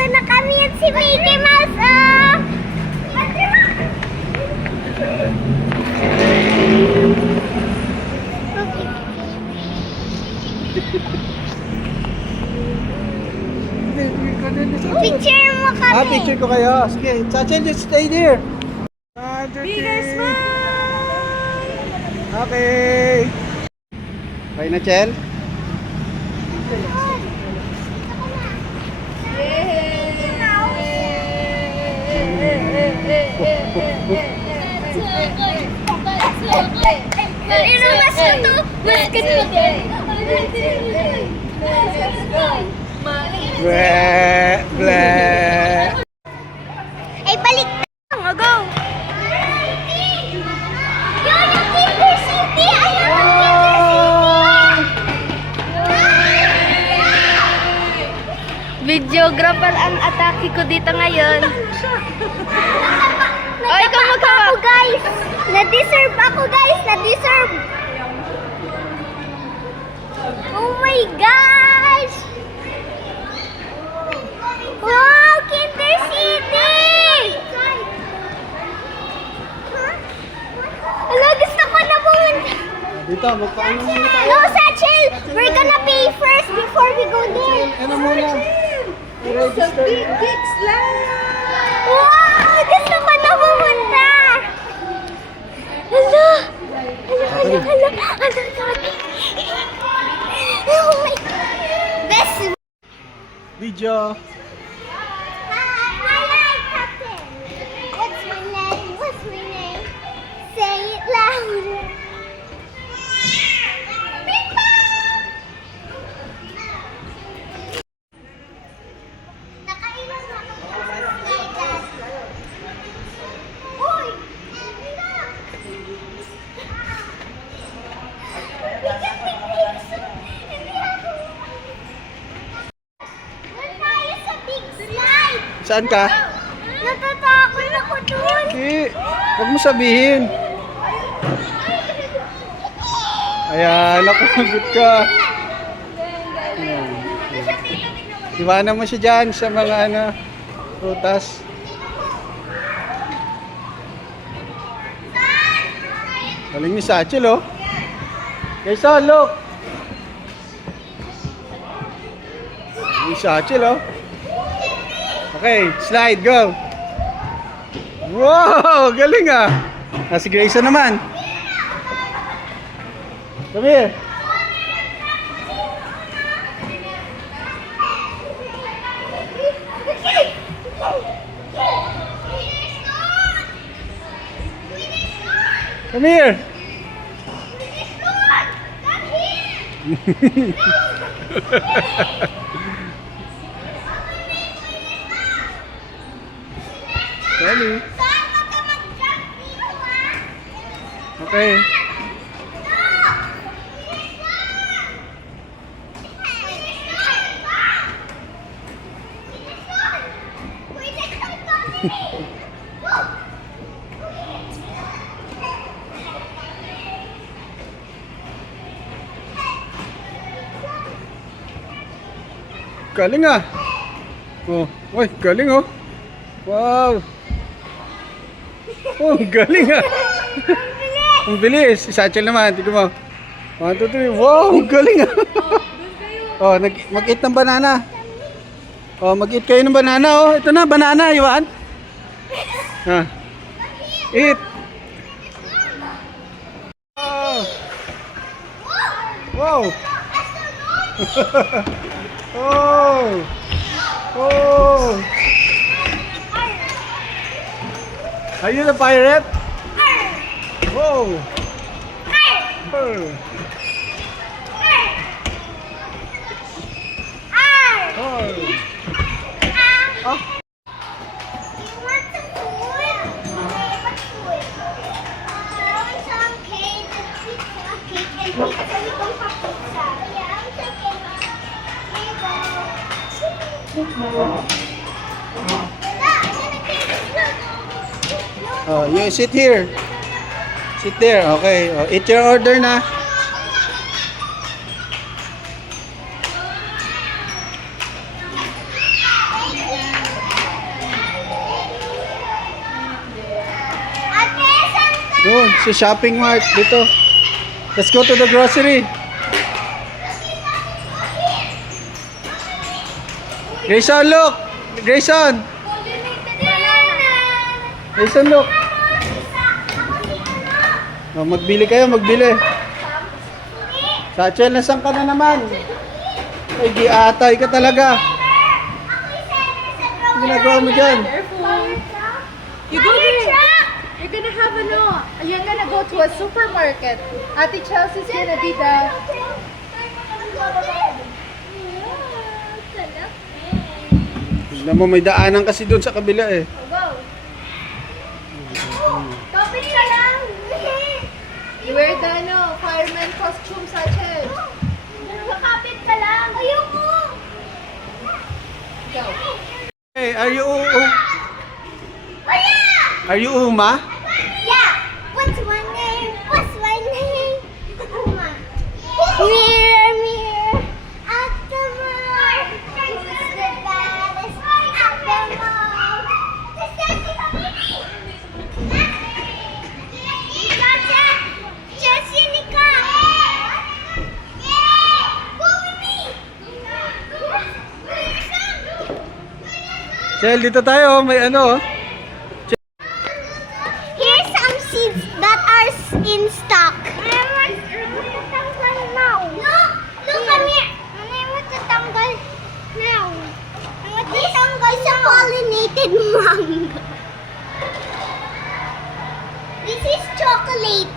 Nandito na kami at si Mickey Mouse. Oh! Picture mo kami. Ah, picture ko kayo. Sige, Chachel, just stay there. Bigger smile! Okay. Okay na, Chel? Bleh, bleh. Ay, balik na. Go! Yun, yung Kinder City! Ayun, yung Kinder City! Videographer ang atake ko dito ngayon. Ay, ikaw Nagtapa maghawak. ako, guys! Na-deserve ako, guys! Na-deserve! Oh my gosh! Wow! Kinder City! Hello, gusto ko na pumunta. Dito, magpaano muna tayo? No, Satchel! We're gonna pay first before we go there. Ano muna? I-register. Big slide! Wow! Gusto ko na pumunta! Hala! Hala, hala, hala! Hala! Oh my God! Best! Video. Hi, Captain! What's my name? What's my name? Say it louder! Nakailan na ako sa slide. Uy! Hindi ako. Doon tayo sa big slide. Saan ka? Natatakot ako doon. Hindi. Huwag mo sabihin. Ayan, nakumagot ka. Ayan. Iwanan mo siya dyan sa mga prutas. Galing ni Satchel, oh. Kaysa, look. Ni Satchel, oh. Okay, slide, go. Wow, galing ah. Si Grayson naman. Come here. Come here. Kelly. Okay. Galing ah. Oh, oy, galing oh. Wow. Oh, galing ah. Ang bilis. Si Satchel naman, tignan mo. 1, 2, 3. Wow, galing ah. Oh, mag-eat ng banana. Oh, mag-eat kayo ng banana oh. Ito na, banana, Iwan. Ha. Eat. Wow. Oh. Oh. Are you the pirate? Whoa. Oh. Oh. Oh. You want some food? Okay, what food? Some cake and pizza. Cake and pizza. We don't have pizza. Yeah, I'm taking. Here you go. Oh, you sit here. Sit there. Okay. Oh, eat your order na. Doon, sa shopping mart. Dito. Let's go to the grocery. Grayson, look! Grayson! Grayson, look! Oh, magbili kayo, magbili. Satchel, nasan ka na naman? Ay, giatay ka talaga. Ano ginagawa mo dyan? You go there. You're gonna have you're gonna go to a supermarket. Ate Chelsea's gonna be the... Tignan mo, may daanan kasi doon sa kabila eh. Kapit ka lang. You wear the fireman costume, Sachel. Kapit ka lang. Ayoko. Go. Hey, are you Wala. Are you Uma? Yeah. What's my name? What's my name? Mirror, mirror at the mall. Who's the baddest at the mall? Gotcha. Jessica. Go with me. Chel, dito tayo. May ano oh. Here's some seeds that are in stock. Look, come here. I want to tanggal now. I want to tanggal sa pollinated mango. This is chocolate.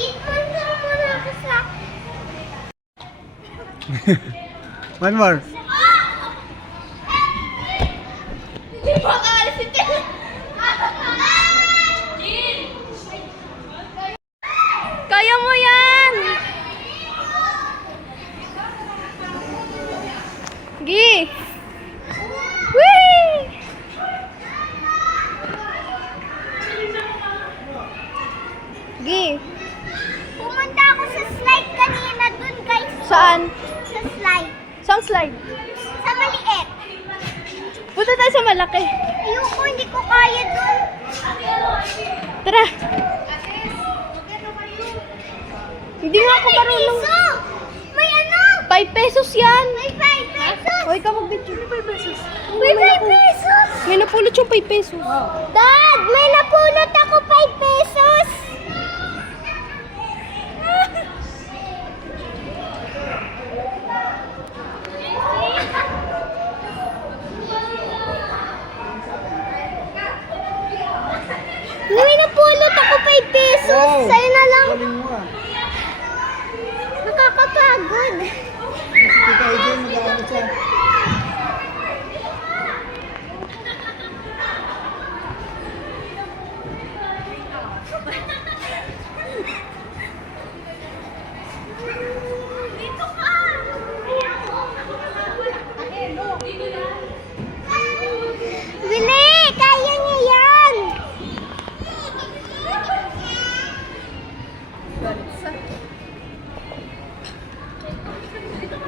Eat muna ako sa... One more. Kaya mo yan! Gi! Whee! Gi! Pumunta ako sa slide kanina dun guys. Saan? Sa slide. Saan slide? Sa maliit. Punta tayo sa malaki. Ayoko, hindi ko kaya dun. Tara! Hindi nga ako marunong. Piso! May ano? 5 pesos yan! May 5 pesos! O, ikaw mag-video. 5 pesos. May 5 pesos! May napulot yung 5 pesos. Dad, may napulot ako 5 pesos! May napulot ako 5 pesos! Sa'yo na lang! Galing mo ah. Nakakapagod! Kita dyan, mag-aano siya. Dito ka! Bili! Kaya niya yan!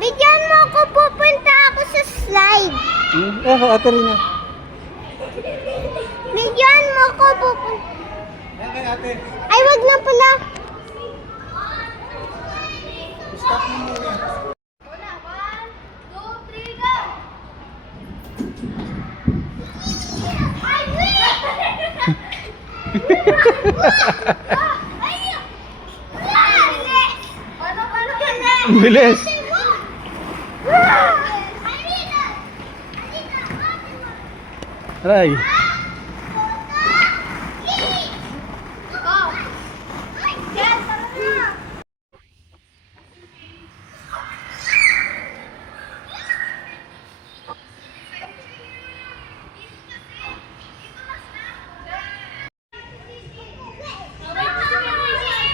Bigyan mo ako, pupunta ako sa slide. Ate rin na. Bigyan mo ako, pupunta. Yan kay ate. Ay, wag na pala. Stop mo muna. Ay, Ang bilis. Aray.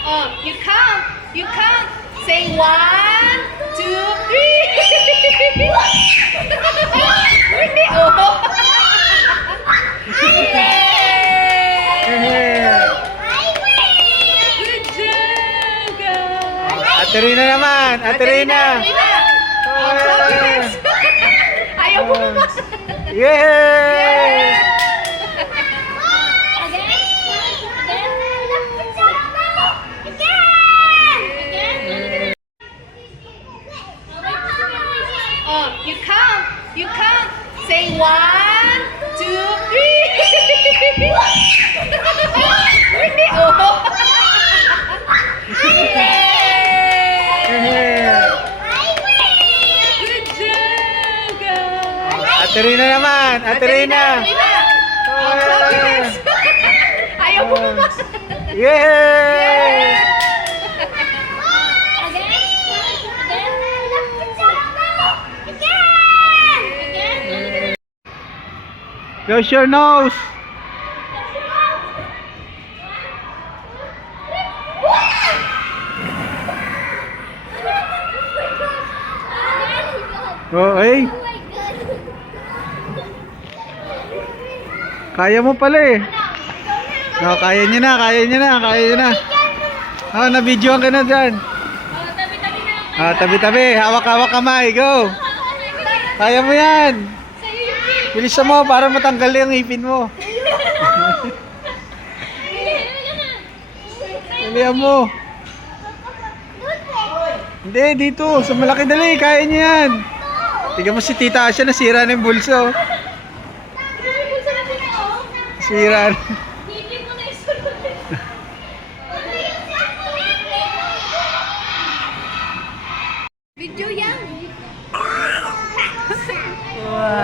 Oh, you count. Say 1, 2, 3. Hindi, oh. Good job, guys. Ate Ate Rina naman. Ate Rina. Ayaw mo ba? Yay! Oh, you count. You count. Say 1, 2, 3. Hindi, oh. Good job, guys. Ate Rina naman. Ate Rina. Ayaw mo ba? Yay! Use your nose. Oh, hey. Kaya mo pala eh. Oh, kaya niya na, kaya niya na, kaya niya na. Oh, na-videoan ka na dyan. Ah, tabi-tabi. Hawak-hawak kamay. Go. Kaya mo yan. Bilisan mo para matanggal yung ngipin mo. Dalihan mo. Hindi, dito. Sa malaki dali. Kaya niya yan. Tignan mo si Tita Asya, nasira na yung bulso. Sira na. Video yan. Wow.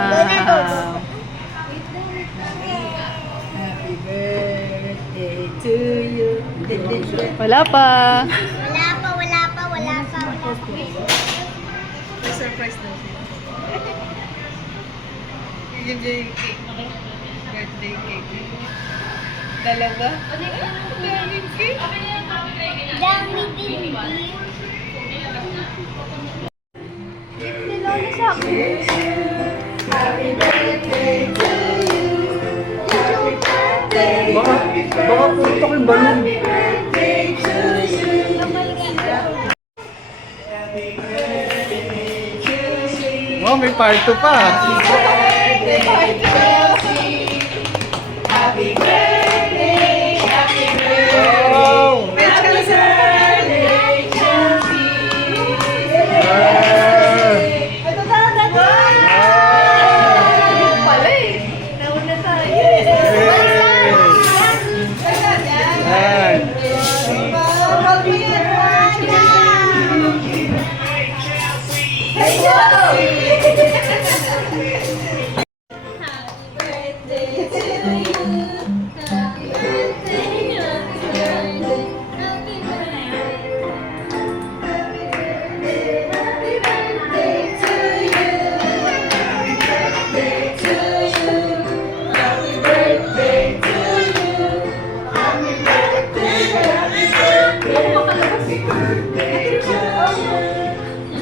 Wala pa. Wala pa. Surprise daw siya. Yung cake. Birthday cake. Dalawa? Daming cake. Dami din. Baka putok yung balon. Oh, may part 2 pa. Oh. Pala eh. Nauna tayo. Yan.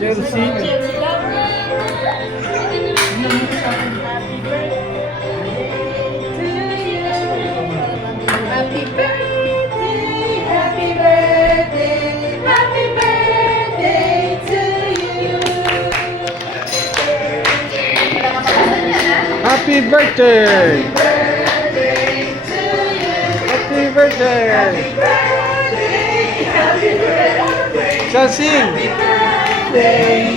Chelsea. Happy birthday, happy birthday, happy birthday to you. Happy birthday! Happy birthday! Chelsea! Yay!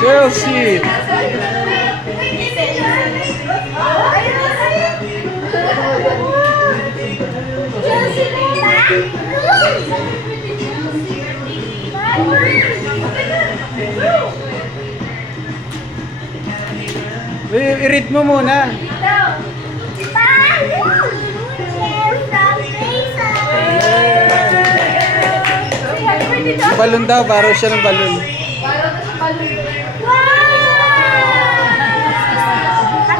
Chelsea! I-ritmo muna. Balon daw, baro siya ng balon. Para na sa balon. Wow!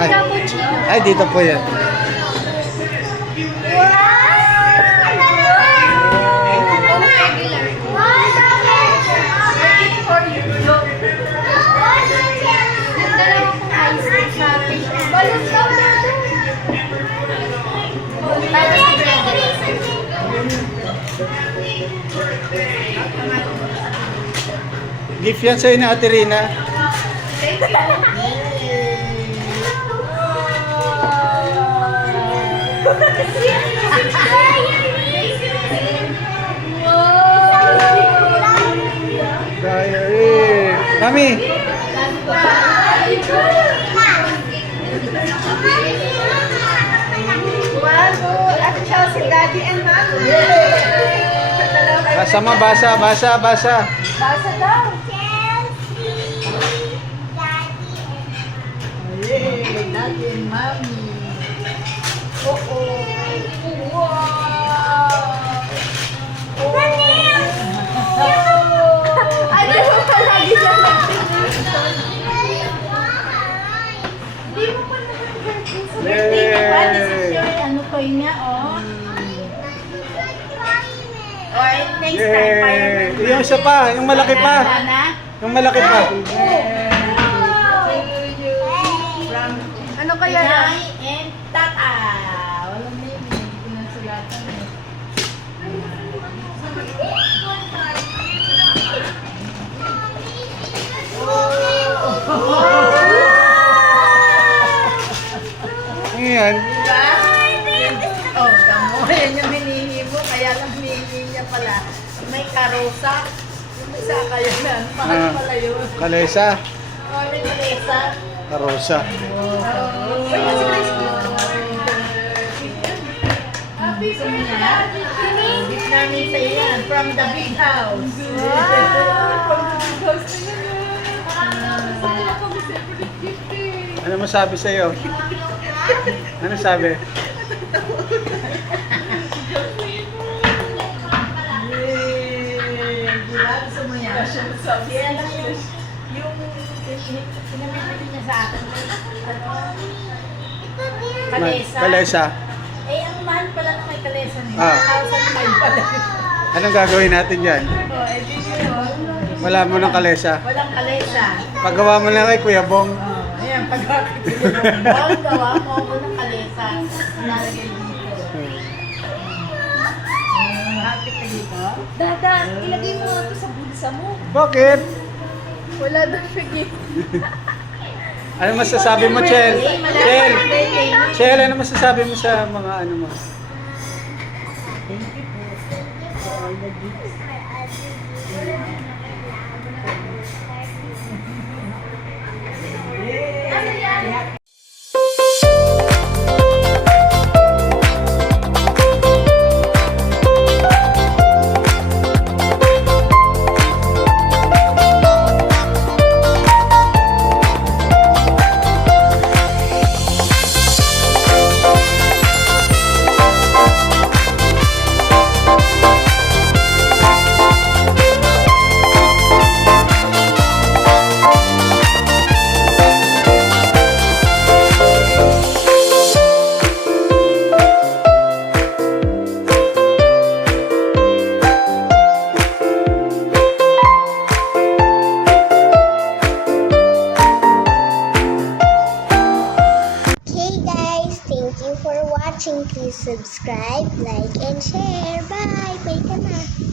Ay. cappuccino. Ay, dito po yan. Yung dalawa kong ice cream sa fish. Balon daw na. Gift yan sa'yo ni Ate Rina. Kaya eh. Mami, Ate Chelsea, Daddy and Mommy. basa mo, basa. Basa daw. Yay, Daddy and Mommy. Oo. Wow. Ano mo palagi na Hindi mo pa nag-birthday sa birthday mo ba? This is your ano ko niya, oh. Alright, next time, Yay! fireworks. Yung isa pa, yung malaki pa. Yung malaki pa. Ano kaya na? And Tata. Walang name, hindi ko nasulatan eh. Ano yan? Diba? Oh, tamo. Yan yung hinihingi mo. Kaya lang hinihingi niya pala. May karosa. Yung isa kaya na. Mahal Ah. pala yun. Kalesa. Oh, may kalesa. Karosa. Happy birthday! Gift namin sa yan. From the big house. Ano masabi sa'yo? Ano sabi? Yay! Diba? Gusto mo yan? Kaya lang yung pinamibili niya sa akin. Kalesa. Kalesa. Eh, ang mahal pala na may kalesa niya. Ah. 1,500 pala. Anong gagawin natin dyan? Oh, eh, di yun. Wala mo ng kalesa. Walang kalesa. Paggawa mo lang kay Kuya Bong. Oh, ayan, pag gawa mo ako ng kalesa. Nalagay dito. Happy ka dito? Dada, ilagay mo ito sa bulsa mo. Bakit? Wala daw siya gift. Ano masasabi mo, Chel? Chel! Chel, ano masasabi mo sa mga ano mo? Okay guys, thank you for watching. Please subscribe, like, and share. Bye! Bye ka na.